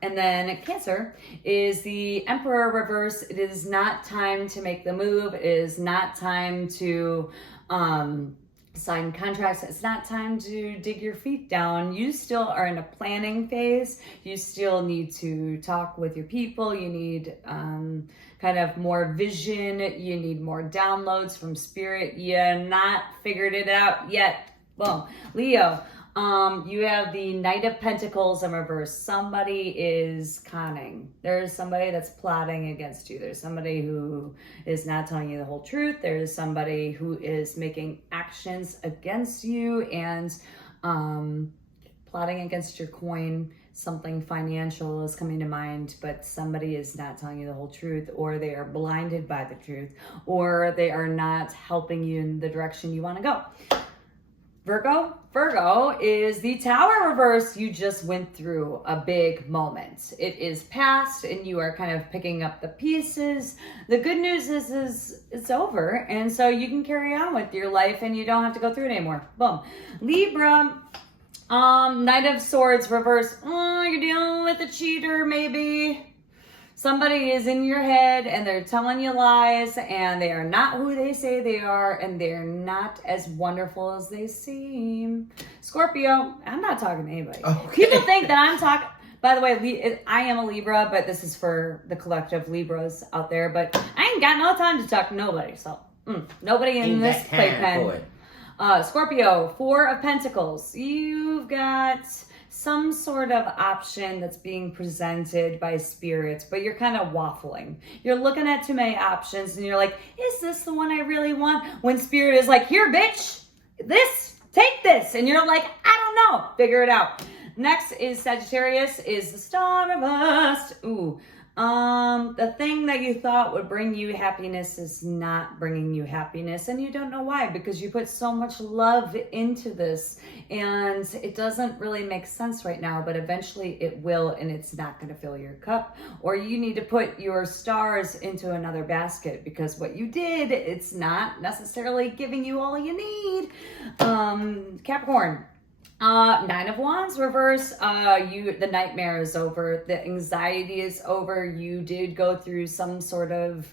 And then Cancer is the Emperor reverse. It is not time to make the move. It is not time to sign contracts. It's not time to dig your feet down. You still are in a planning phase. You still need to talk with your people. You need kind of more vision. You need more downloads from spirit. You not figured it out yet. Boom. Leo. You have the Knight of Pentacles in reverse. Somebody is conning. There's somebody that's plotting against you. There's somebody who is not telling you the whole truth. There's somebody who is making actions against you and plotting against your coin. Something financial is coming to mind, but somebody is not telling you the whole truth, or they are blinded by the truth, or they are not helping you in the direction you want to go. Virgo is the Tower reverse. You just went through a big moment. It is past and you are kind of picking up the pieces. The good news is it's over. And so you can carry on with your life and you don't have to go through it anymore. Boom. Libra, Knight of Swords reverse. You're dealing with a cheater maybe. Somebody is in your head and they're telling you lies and they are not who they say they are and they're not as wonderful as they seem. Scorpio, I'm not talking to anybody. Okay. People think that I'm talking. By the way, I am a Libra, but this is for the collective Libras out there. But I ain't got no time to talk to nobody. So nobody in this playpen. Scorpio, Four of Pentacles. You've got some sort of option that's being presented by spirit, but you're kind of waffling. You're looking at too many options and you're like, is this the one I really want? When spirit is like, here, bitch, take this. And you're like, I don't know, figure it out. Next is Sagittarius, is the Starburst. Ooh. The thing that you thought would bring you happiness is not bringing you happiness, and you don't know why, because you put so much love into this and it doesn't really make sense right now, but eventually it will, and it's not going to fill your cup, or you need to put your stars into another basket, because what you did, it's not necessarily giving you all you need. Capricorn, Nine of Wands reverse. The nightmare is over. The anxiety is over. You did go through some sort of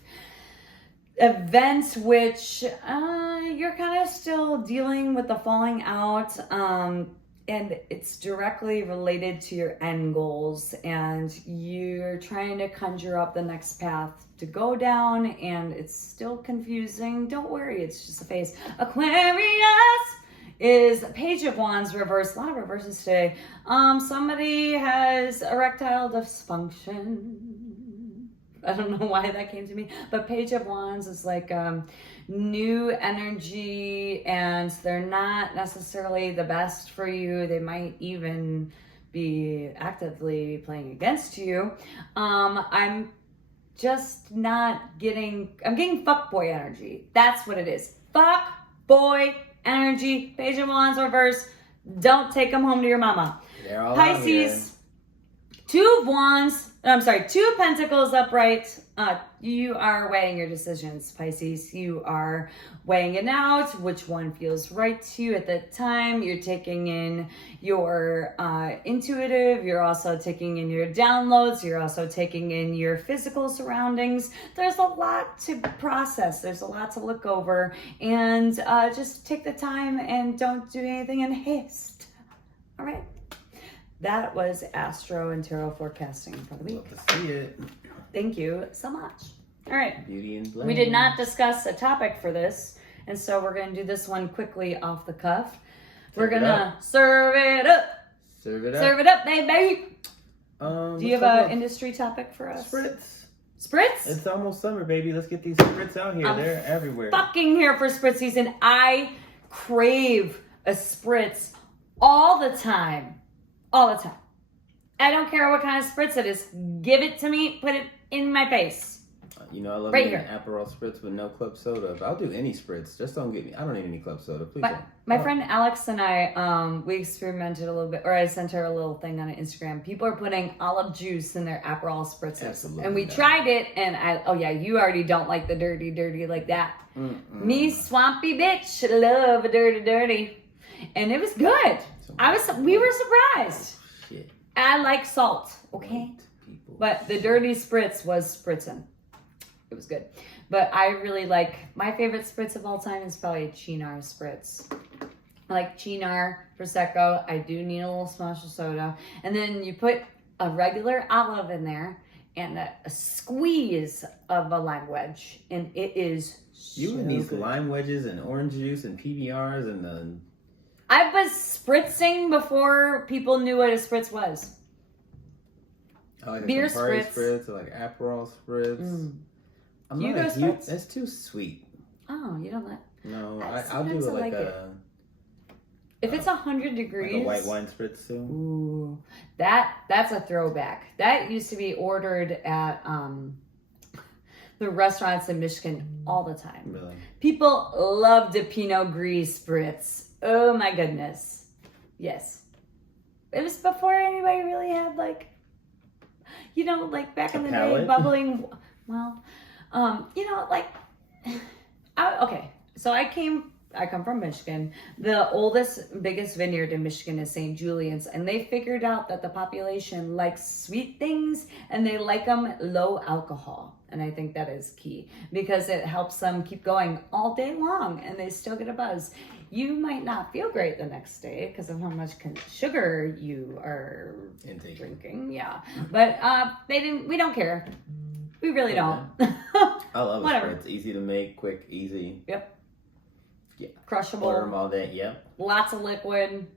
event which you're kind of still dealing with the falling out, and it's directly related to your end goals, and you're trying to conjure up the next path to go down, and it's still confusing. Don't worry, it's just a phase. Aquarius is Page of Wands reverse. A lot of reverses today. Somebody has erectile dysfunction. I don't know why that came to me, but Page of Wands is like new energy, and they're not necessarily the best for you. They might even be actively playing against you. I'm just not getting, I'm getting fuckboy energy. That's what it is. Fuckboy energy. Page of Wands reverse. Don't take them home to your mama. They're all Pisces, Two of Wands. I'm sorry, 2 of Pentacles upright. You are weighing your decisions, Pisces. You are weighing it out, which one feels right to you at that time. You're taking in your intuitive. You're also taking in your downloads. You're also taking in your physical surroundings. There's a lot to process. There's a lot to look over. And just take the time and don't do anything in haste. All right. That was Astro and Tarot forecasting for the week. Love to see it. Thank you so much. All right. Beauty and blame. We did not discuss a topic for this, and so we're going to do this one quickly off the cuff. We're going to serve it up. Serve it up. Serve it up, baby. Do you have an industry topic for us? Spritz. Spritz? It's almost summer, baby. Let's get these Spritz out here. They're everywhere. Fucking here for Spritz season. I crave a Spritz all the time. All the time. I don't care what kind of spritz it is. Give it to me. Put it in my face. You know, I love right an Aperol spritz with no club soda. But I'll do any spritz. Just don't get me. I don't need any club soda. Please don't. My friend Alex and I, we experimented a little bit, or I sent her a little thing on Instagram. People are putting olive juice in their Aperol spritzes. Absolutely and we tried it, and you already don't like the dirty like that. Me, swampy bitch, love a dirty. And it was good. We were surprised. Shit. I like salt, okay? But the dirty spritz was spritzing. It was good. But I really like, my favorite spritz of all time is probably Cynar spritz. I like Cynar, Prosecco. I do need a little splash of soda. And then you put a regular olive in there and a squeeze of a lime wedge. And it is You and these lime wedges and orange juice and PBRs and the... I was spritzing before people knew what a spritz was. I like Beer Campari spritz. I like Aperol spritz. I'm You not go a huge... spritz? That's too sweet. Oh, you don't like... No, I'll sometimes do I like like a... If it's 100 degrees... Like a white wine spritz too. Ooh, that's a throwback. That used to be ordered at the restaurants in Michigan all the time. Really? People loved a Pinot Gris spritz. Oh my goodness. Yes. It was before anybody really had like back in the day, bubbling. Well, okay. So I come from Michigan. The oldest, biggest vineyard in Michigan is St. Julian's, and they figured out that the population likes sweet things and they like them low alcohol. And I think that is key because it helps them keep going all day long and they still get a buzz. You might not feel great the next day because of how much sugar you are drinking. Yeah. But we don't care. We really don't. I love Whatever. it. It's easy to make, quick, easy. Yep. Yeah. Crushable. Order them all day. Yep. Lots of liquid.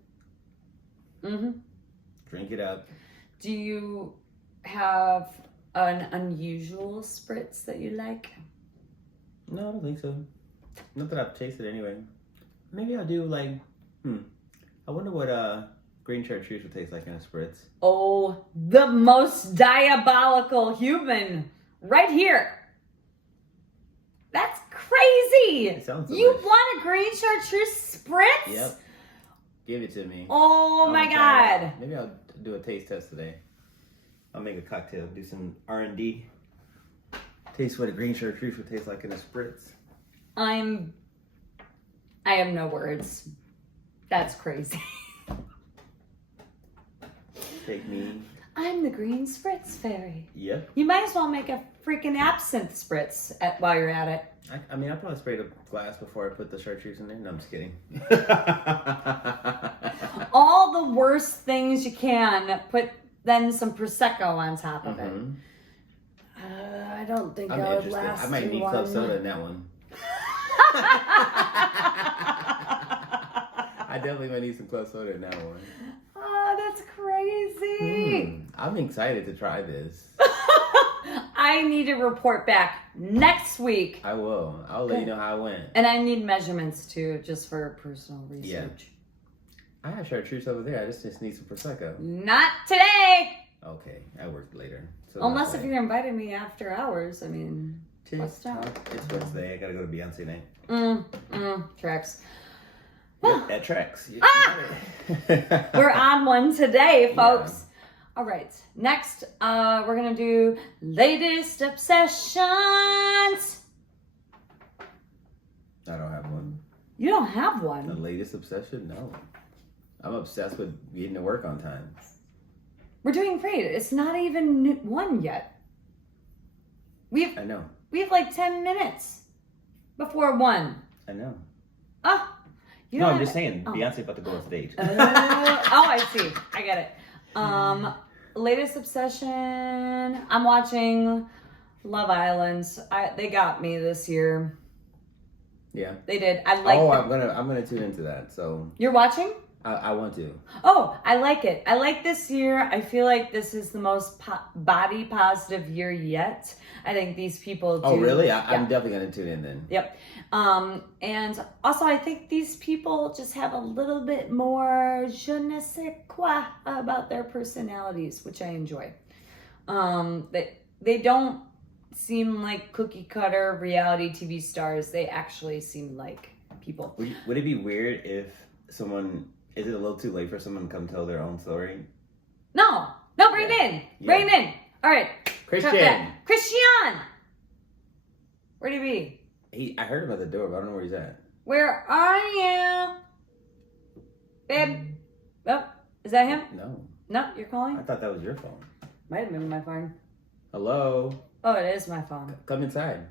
Drink it up. Do you have an unusual spritz that you like? No, I don't think so. Not that I've tasted anyway. Maybe I'll do like, I wonder what green chartreuse would taste like in a spritz. Oh, the most diabolical human right here. That's crazy. It sounds You delicious. want a green chartreuse spritz? Yep. Give it to me. Oh my God. Maybe I'll do a taste test today. I'll make a cocktail, do some R&D. Taste what a green chartreuse would taste like in a spritz. I have no words. That's crazy. Take me. I'm the green spritz fairy. Yep. You might as well make a freaking absinthe spritz while you're at it. I mean, I probably sprayed a glass before I put the chartreuse in there. No, I'm just kidding. All the worst things you can. Put then some Prosecco on top of it. I don't think I'm I would interested. last I might too need long. club soda in that one. I definitely might need some club soda in that one. Oh, that's crazy. I'm excited to try this. I need to report back next week. I will. I'll let you know how it went. And I need measurements too, just for personal research. Yeah. I have chartreuse over there. I just need some Prosecco. Not today. Okay, I work later. So Unless if you're inviting me after hours. I mean, what's that? It's Wednesday. I gotta go to Beyonce night. Tracks. Yep, that tracks. We're on one today, folks. All right. Next, we're going to do latest obsessions. I don't have one. You don't have The one. latest obsession? No. I'm obsessed with getting to work on time. We're doing great. It's not even one yet. I know. We have like 10 minutes before 1. I know. Oh, you No, don't I'm have just saying, oh. Beyonce about to go on stage. Oh, I see. I get it. Latest obsession. I'm watching Love Island. They got me this year. Yeah. They did. I like. Oh, I'm gonna tune into that. So You're watching? I want to. Oh, I like it. I like this year. I feel like this is the most body positive year yet. I think these people do. Oh, really? Yeah. I'm definitely gonna tune in then. Yep. And also I think these people just have a little bit more je ne sais quoi about their personalities, which I enjoy. They don't seem like cookie cutter reality TV stars. They actually seem like people. Would it be weird if someone, is it a little too late for someone to come tell their own story? No, bring it in. Yeah. Bring it in. All right. Christian! Where'd he be? I heard him at the door, but I don't know where he's at. Where are you? Babe. Oh, is that him? No. No, you're calling? I thought that was your phone. Might have been my phone. Hello? Oh, it is my phone. Come inside.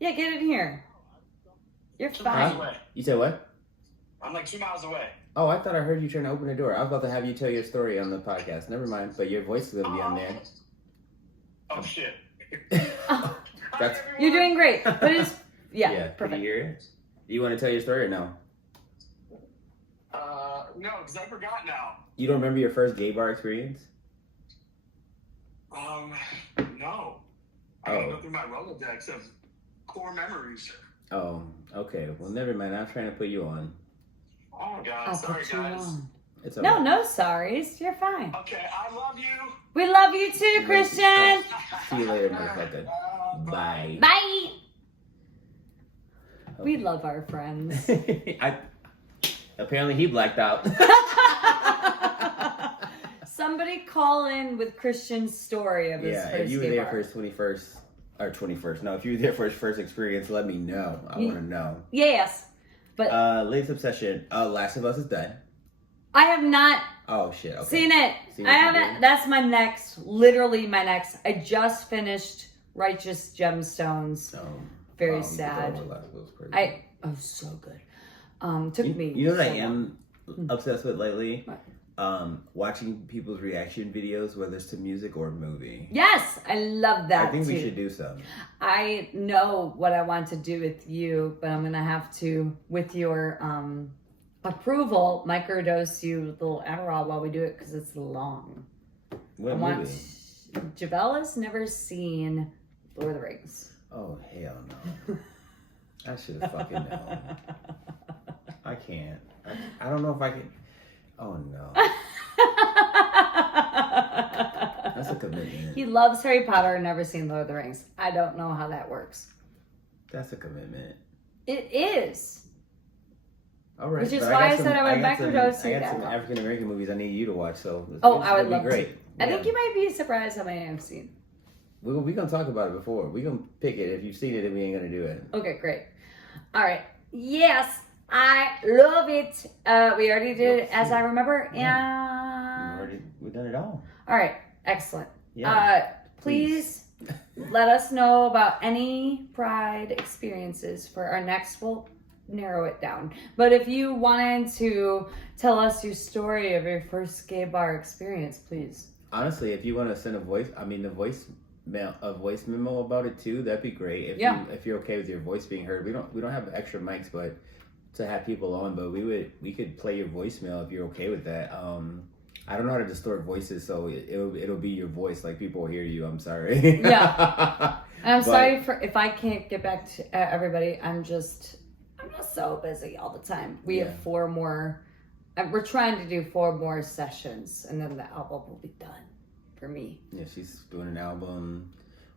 Yeah, get in here. You're 2 miles fine. away. You said what? I'm like 2 miles away. Oh, I thought I heard you trying to open the door. I was about to have you tell your story on the podcast. Never mind, but your voice is going to be on there. Oh, shit. That's- You're doing great. But it's, yeah, Can you perfect. hear it? You want to tell your story or no? No, because I forgot now. You don't remember your first gay bar experience? No. I don't go through my Rolodex of core memories. Oh, okay. Well, never mind. I'm trying to put you on. Oh, God. I'll Sorry, put you guys. on. It's all No, right. no sorries. You're fine. Okay, I love you. We love you too, Christian. See you later, motherfucker. Bye. Bye. We Okay. love our friends. Apparently he blacked out. Somebody call in with Christian's story of his Yeah, first if you were gay there bar. for his 21st, or 21st, no, if you were there for his first experience, let me know. I want to know. Yes, but Latest obsession. Last of Us is done. I have not Oh, shit. Okay. seen it. Seen I it haven't. again? That's my next. Literally my next. I just finished Righteous Gemstones. Very sad. Oh, so good. Took me. You know what I so am obsessed with lately? What? Watching people's reaction videos, whether it's to music or movie. Yes, I love that. I think too. we should do some. I know what I want to do with you, but I'm gonna have to, with your approval, microdose you with a little Adderall while we do it because it's long. What movie? Jabella's never seen Lord of the Rings. Oh, hell no. I should have fucking known. I can't. I don't know if I can. Oh, no. That's a commitment. He loves Harry Potter and never seen Lord of the Rings. I don't know how that works. That's a commitment. It is. All right. Which is but why I got said I would microdose I you got some that. African American movies I need you to watch, so Oh, this I would be love great. to. I think you might be surprised how many I've seen. We're going to talk about it before. We're going to pick it. If you've seen it, then we ain't going to do it. Okay, great. All right. Yes, I love it. We already did As I Remember. And We've done it all. all right, excellent. Yeah. Please let us know about any Pride experiences for our next. We'll narrow it down. But if you wanted to tell us your story of your first gay bar experience, please. Honestly, if you want to send a voice memo about it too, that'd be great. If you're okay with your voice being heard, we don't have extra mics, but to have people on, but we could play your voicemail if you're okay with that. I don't know how to distort voices, so it'll be your voice, like people will hear you. I'm sorry. Yeah. And I'm sorry for if I can't get back to everybody. I'm just so busy all the time. We have 4 more. We're trying to do 4 more sessions, and then the album will be done for me. Yeah, she's doing an album,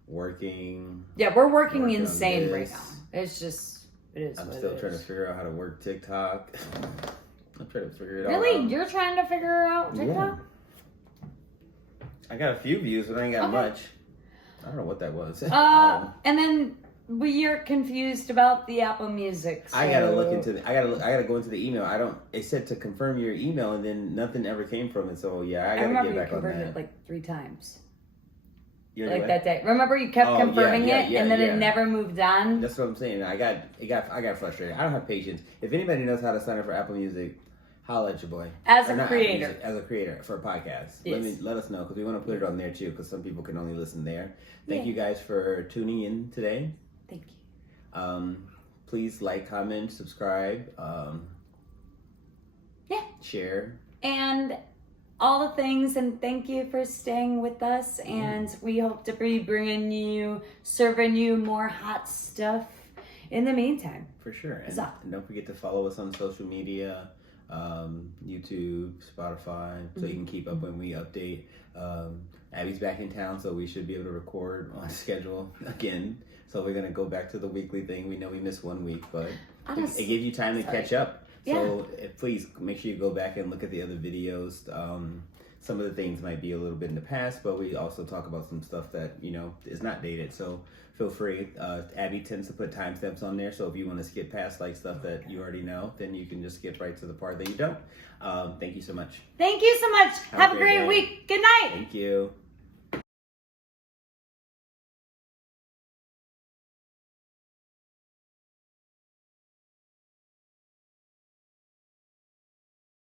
working. Yeah, we're working on insane right this. now. It's just, it is. I'm what still it trying to is. figure out how to work TikTok. I'm trying to figure it out. Really, you're trying to figure out TikTok? I got a few views, but I ain't got Okay. much. I don't know what that was. And then you're confused about the Apple Music. So... I gotta look into I gotta go into the email. It said to confirm your email, and then nothing ever came from it. So yeah, I gotta remember get you back on converted that. it like 3 times. You're Like what? that day. Remember you kept confirming it, and then it never moved on. That's what I'm saying. I got frustrated. I don't have patience. If anybody knows how to sign up for Apple Music, holla at your boy. As Or a not Apple creator. Music, as a creator for a podcast. Yes. Let us know because we want to put it on there too because some people can only listen there. Thank Yeah. you guys for tuning in today. Thank you. Please like, comment, subscribe, share. And all the things, and thank you for staying with us, and we hope to be serving you more hot stuff in the meantime. For sure. And Huzzah. don't forget to follow us on social media, YouTube, Spotify, so you can keep up when we update. Abby's back in town, so we should be able to record on schedule again. So we're going to go back to the weekly thing. We know we missed 1 week, but it gave you time to catch up. So please make sure you go back and look at the other videos. Some of the things might be a little bit in the past, but we also talk about some stuff that, is not dated. So feel free. Abby tends to put timestamps on there. So if you want to skip past like stuff that you already know, then you can just skip right to the part that you don't. Thank you so much. Thank you so much. Have a great day. week. Good night. Thank you.